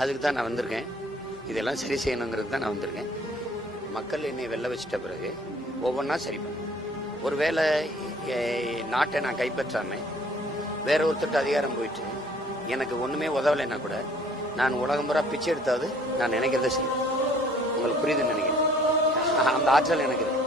அதுக்கு தான் நான் வந்திருக்கேன். இதெல்லாம் சரி செய்யணுங்கிறது தான் நான் வந்திருக்கேன். மக்கள் என்னை வெல்ல வச்சிட்ட பிறகு ஒவ்வொன்றா சரி பண்ணேன். ஒருவேளை நாட்டை நான் கைப்பற்றாமல் வேற ஒருத்தருக்கு அதிகாரம் போயிட்டு எனக்கு ஒன்றுமே உதவலைன்னா கூட நான் உலகம் பூரா பிச்சை எடுத்தாவது நான் நினைக்கிறத செய்வேன். உங்களுக்கு புரியுதுன்னு நினைக்கிறேன். அந்த ஆற்றல் எனக்கு இருக்கு.